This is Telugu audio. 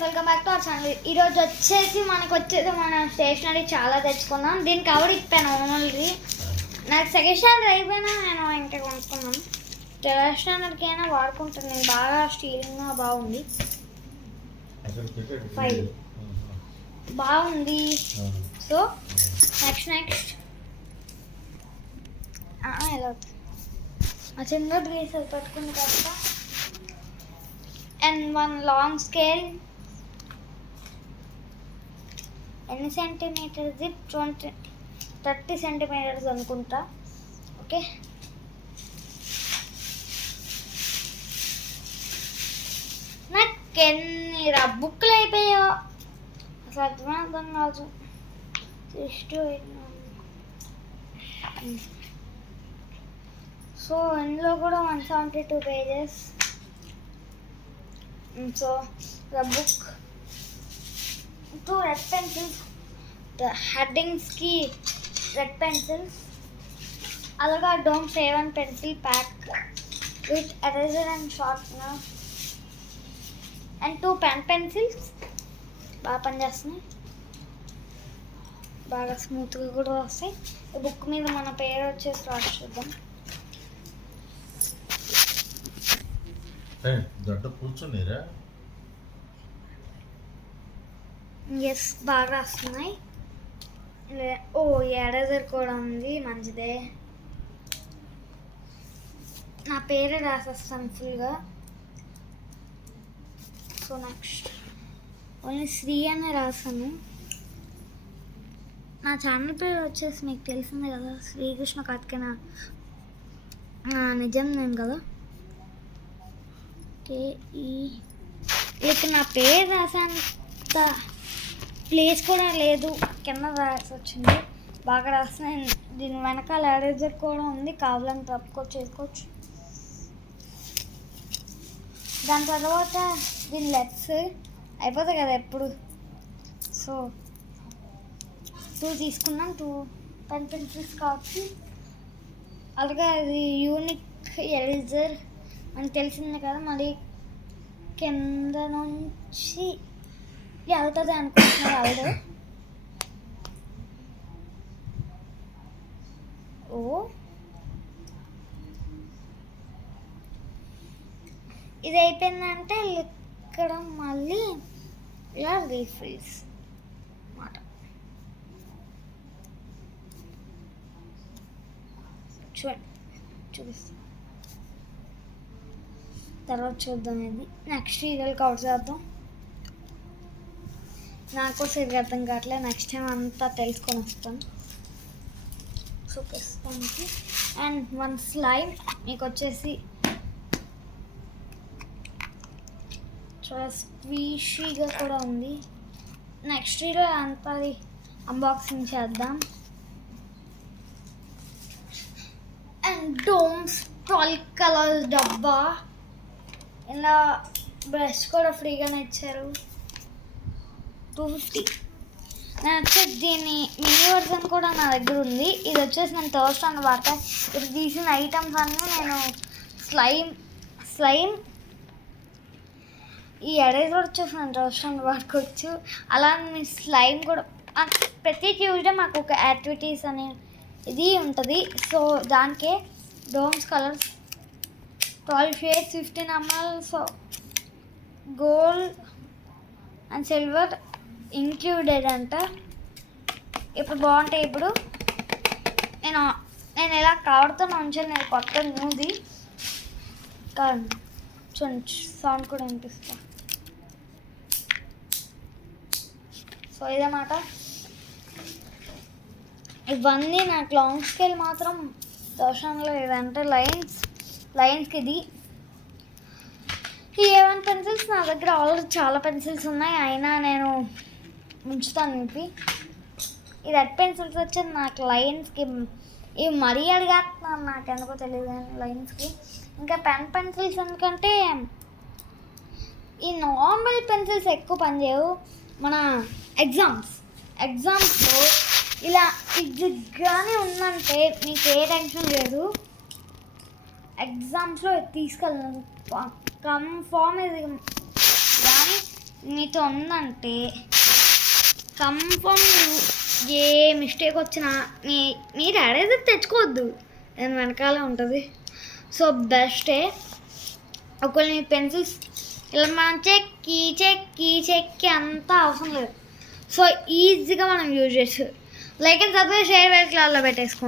Welcome back to our channel. ఈరోజు వచ్చేసి మన స్టేషనరీ చాలా తెచ్చుకున్నాం. దీని కవర్ ఇప్పాను ఓన్లీ. నాకు సెకండ్ స్టాండర్డ్ అయిపోయినా నేను ఇంకా కొనుక్కున్నాను. థర్డ్ స్టాండర్డ్కి అయినా వాడుకుంటాను నేను. బాగా స్టీలింగ్గా బాగుంది. ఫైల్ బాగుంది. సో నెక్స్ట్ ఎలా ఆ చిన్న గ్రీస్ పట్టుకుని కాస్త అండ్ వన్ లాంగ్ స్కేల్. ఎన్ని సెంటీమీటర్స్? 30 సెంటీమీటర్స్ అనుకుంటా. ఓకే, నాకు ఎన్ని బుక్లు అయిపోయా అసలు అర్థం కాదు. 6 to 8. సో ఇందులో కూడా 172 pages. So the book, 2 red pencils, the headings ki red pencils, alaga Doms A1 pencil pack with eraser and sharpener, and 2 pen pencils. బాగా పనిచేస్తున్నాయి, బాగా స్మూత్గా కూడా వస్తాయి. ఈ బుక్ మీద మన పేరు వచ్చేసి రాసి చూద్దాం. కూర్చున్నారా? ఎస్, బాగా వస్తున్నాయి. ఓ ఎరేజర్ కూడా ఉంది, మంచిదే. నా పేరే రాసేస్తాను ఫుల్గా. సో నెక్స్ట్ ఓన్లీ శ్రీ అనే రాసాను. నా ఛానల్ పేరు వచ్చేసి మీకు తెలిసిందే కదా, శ్రీకృష్ణ కార్తికేయ నిజం నేను కదా. ఇక్కడ నా పేరు రాసానంత ప్లేస్ కూడా లేదు, కింద రాసి వచ్చింది. బాగా రాసిన. దీని వెనకాల ఎరేజర్ కూడా ఉంది, కావాలని చేసుకోవచ్చు. దాని తర్వాత దీని లెట్స్ అయిపోతాయి కదా ఎప్పుడు. సో 2 తీసుకున్నాం, 2 పెన్ పెన్సిల్స్ కాబట్టి. అలాగే అది యూనిక్ ఎరేజర్ అని తెలిసింది కదా. మళ్ళీ కింద నుంచి వెళ్తుంది అనుకుంటున్నారు వాళ్ళు. ఇది అయిపోయిందంటే ఇక్కడ మళ్ళీ ఇలా రీఫిల్స్ అన్నమాట. చూపిస్తాను తర్వాత చూద్దాం. ఇది నెక్స్ట్ వీడియోలో కవర్ చేద్దాం. నాకు సరిగ్గా అర్థం కావట్లేదు, నెక్స్ట్ టైం అంతా తెలుసుకొని వస్తాను చూపిస్తానికి. అండ్ 1 స్లైమ్ మీకు వచ్చేసి చాలా స్క్వీషీగా కూడా ఉంది. నెక్స్ట్ వీడియో అంతా అన్బాక్సింగ్ చేద్దాం. అండ్ డోమ్స్ 12 కలర్స్ డబ్బా. ఇలా బ్రష్ కూడా ఫ్రీగానే ఇచ్చారు, 250. నేను వచ్చేసి దీని మినీ వర్జన్ కూడా నా దగ్గర ఉంది. ఇది వచ్చేసి నేను థర్డ్ స్టాండర్డ్ వాడతా. ఇప్పుడు తీసిన ఐటమ్స్ అన్నీ నేను స్లైమ్ ఈ ఎరేజర్ వచ్చేసి నేను థర్డ్ స్టాండర్డ్ వాడుకోవచ్చు. అలానే స్లైమ్ కూడా ప్రతి ట్యూస్డే మాకు ఒక యాక్టివిటీస్ అనే ఇది ఉంటుంది. సో దానికే Doms colours 12 shades 15 ml. So gold and silver included అంట. ఇప్పుడు బాగుంటాయి. ఇప్పుడు నేను ఇలా కవర్తో ఉంచాను. నేను కొత్త న్యూది చూడండి, సౌండ్ కూడా వినిపిస్తా. సో ఇదన్నమాట. ఇవన్నీ నాకు లాంగ్ స్కేల్ మాత్రం దర్శనంలో లేదంటే లైన్స్కి ఇది. ఈ A1 పెన్సిల్స్ నా దగ్గర ఆల్రెడీ చాలా పెన్సిల్స్ ఉన్నాయి, అయినా నేను ఉంచుతాను ఇవి. ఈ రెడ్ పెన్సిల్స్ వచ్చి నాకు లైన్స్కి ఇవి మరీ అడిగేస్తున్నాను, నాకు ఎందుకో తెలియదు కానీ లైన్స్కి. ఇంకా పెన్సిల్స్ ఎందుకంటే ఈ నార్మల్ పెన్సిల్స్ ఎక్కువ పనిచేయవు. మన ఎగ్జామ్స్లో ఇలా ఇదిగానే ఉందంటే మీకు ఏ టెన్షన్ లేదు. ఎగ్జామ్స్లో తీసుకెళ్ళను కన్ఫామ్. ఇది కానీ మీతో ఉందంటే కన్ఫర్మ్ ఏ మిస్టేక్ వచ్చినా మీరు అడేది తెచ్చుకోవద్దు, దాని వెనకాల ఉంటుంది. సో బెస్టే. ఒకవేళ మీ పెన్సిల్స్ ఇలా మనం చెక్కి అంతా అవసరం లేదు. సో ఈజీగా మనం యూజ్ చేయొచ్చు. లైక్ అండ్ సబ్స్క్రైబ్, షేర్, క్లాస్లో పెట్టేసుకోండి.